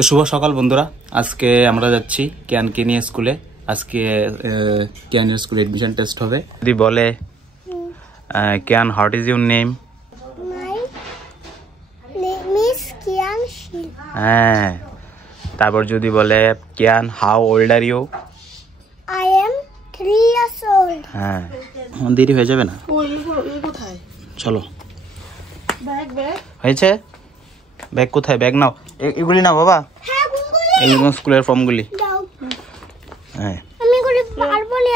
তো শুভ সকাল বন্ধুরা, আজকে আমরা যাচ্ছি কিয়ানকে নিয়ে স্কুলে। আজকে কিয়ানের স্কুলে এডমিশন টেস্ট হবে। যদি বলে Kiyan, what is your name? হ্যাঁ, তারপর যদি বলে Kiyan, how old are you? I am 3 years old. হ্যাঁ, দেরি হয়ে যাবে না? চলো। হয়েছে? ব্যাগ কোথায়? ব্যাগ নাও, এগুলি নাও বাবা। এগুলো স্কুলের ফর্মগুলি। হ্যাঁ, আমি এগুলি পারবো না,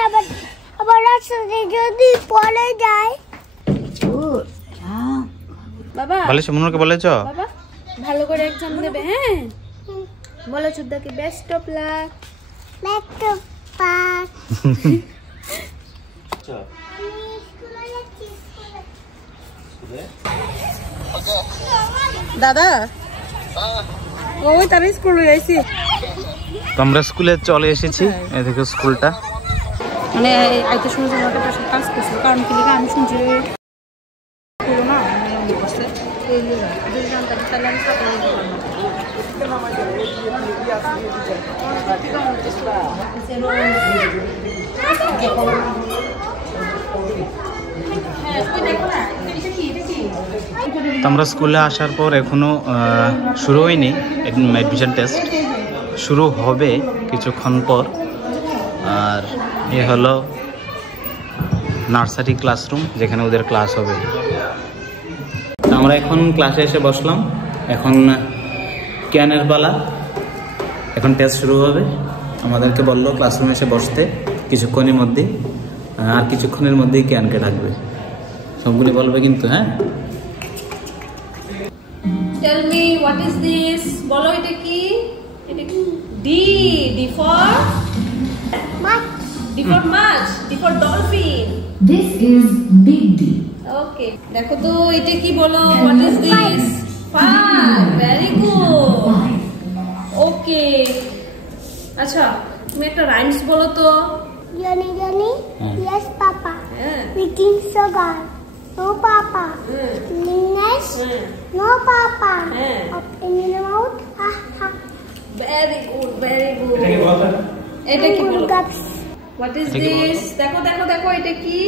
আবার রাস্তাতে যদি পড়ে যায়। বাবা বলেছো মনুরকে? বলেছো বাবা ভালো করে एग्जाम দেবে? হ্যাঁ বলো চুদ্দাকে best of luck. Best of luck. দাদা ওই তার স্কুলে যাইছি। আমরা স্কুলে চলে এসেছি। এই দেখো স্কুলটা। মানে আইতে শুনছি আমার একটা কাজ করছিল, কারণ কি লিখা আমি শুনছি পুরো না মনে করছে এই লিখা যদি জানতাম তাহলে আমি সাথে আমরা স্কুলে আসার পর এখনো শুরু হয়নি এডমিশন টেস্ট, শুরু হবে কিছুক্ষণ পর। আর এ হলো নার্সারি ক্লাসরুম, যেখানে ওদের ক্লাস হবে। তো আমরা এখন ক্লাসে এসে বসলাম। এখন কিয়ানের পালা, এখন টেস্ট শুরু হবে। আমাদেরকে বললো ক্লাসরুমে এসে বসতে কিছুক্ষণের মধ্যেই, আর কিছুক্ষণের মধ্যেই কিয়ানকে ডাকবে। সবগুলি বলবে কিন্তু। হ্যাঁ, tell me what is this? বলো এটা কি? এটা কি? ডি ডি ফর মাছ। ডি ফর মাছ, D for dolphin. This is big D. Okay, দেখো তো এটা কি? বলো what is this? 5। Very good. Okay, আচ্ছা তুমি একটা রাইমস বলো তো। Johnny, yes papa. হ্যাঁ Eating sugar. No papa. Lingness. No papa. Open your mouth. Ha ha. Very good, very good. এটা কি বলো? What is this? দেখো দেখো দেখো এটা কি?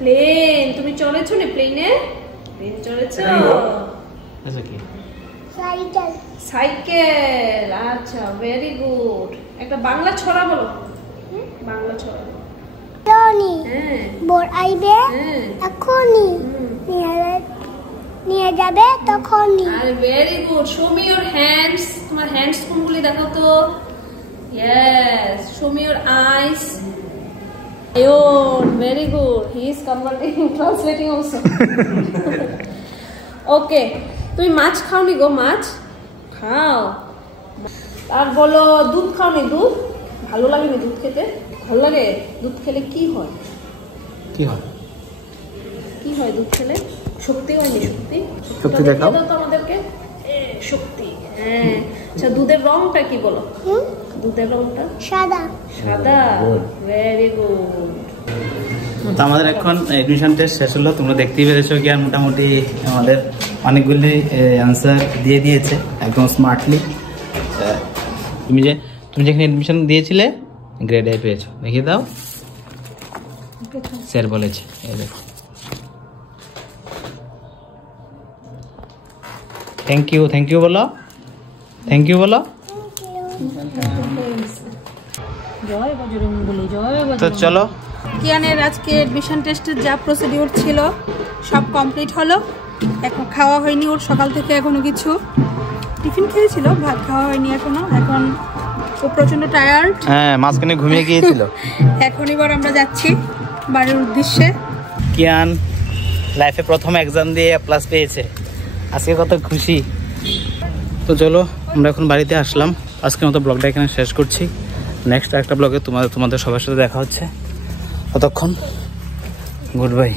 প্লেন। তুমি চলেছো না প্লেনে? প্লেন চলেছো? আচ্ছা কি? Cycle. সাইকেল। আচ্ছা ভেরি গুড। একটা বাংলা ছড়া বলো। বাংলা ছড়া। Johnny. হ্যাঁ বোর আইবে এখনই, নিয়ে যাবে তখনই। আরে very good. Show me your hands. তোমার হ্যান্ডস কোনগুলি দেখাও তো। Yes, show me your eyes. Very good. He is converting, translating also. Okay, তুমি মাছ খাওনি গো? মাছ খাও। আর বলো দুধ খাওনি? দুধ ভালো লাগে না? দুধ খেতে ভালো লাগে? দুধ খেলে কি হয়? কি হয়? কি হয় দুধ খেলে? শক্তি হয়নি? শক্তি শক্তি দেখাও তো আমাদেরকে। শক্তি। হ্যাঁ, আচ্ছা দুধের রংটা কি বলো? দুধের রংটা সাদা। সাদা। Very good. তো আমাদের এখন এডমিশন টেস্ট শেষ হলো। তোমরা দেখতেই পেরেছো কি, আর মোটামুটি আমাদের অনেকগুলি অ্যান্সার দিয়ে দিয়েছে একদম স্মার্টলি। তুমি যেখানে এডমিশন দিয়েছিলে গ্রেড A পেয়েছো, দেখিয়ে দাও। স্যার বলেছে, এই দেখো। থ্যাংক ইউ, থ্যাংক ইউ বলো, থ্যাংক ইউ বলো। জয় বজরং বলি, জয় তো বজরং। চলো। কিয়ানের আজকে এডমিশন টেস্টের যা প্রসিডিউর ছিল সব কমপ্লিট হলো। এখন খাওয়া হয়নি ওর, সকাল থেকে এখনো কিছু টিফিন খেয়েছিল, ভাত খাওয়া হয়নি এখনো। এখন ও প্রচন্ড টায়ার্ড। হ্যাঁ, মাঝখানে ঘুমিয়ে গিয়েছিল। এখন এবার আমরা যাচ্ছি বাড়ির উদ্দেশ্যে। কিয়ান লাইফে প্রথম এক্সাম দিয়ে A+ পেয়েছে, আজকে কত খুশি। তো চলো, আমরা এখন বাড়িতে আসলাম। আজকের মতো ব্লগটা এখানে শেষ করছি। নেক্সট একটা ব্লগে তোমাদের সবার সাথে দেখা হচ্ছে। ততক্ষণ গুড বাই।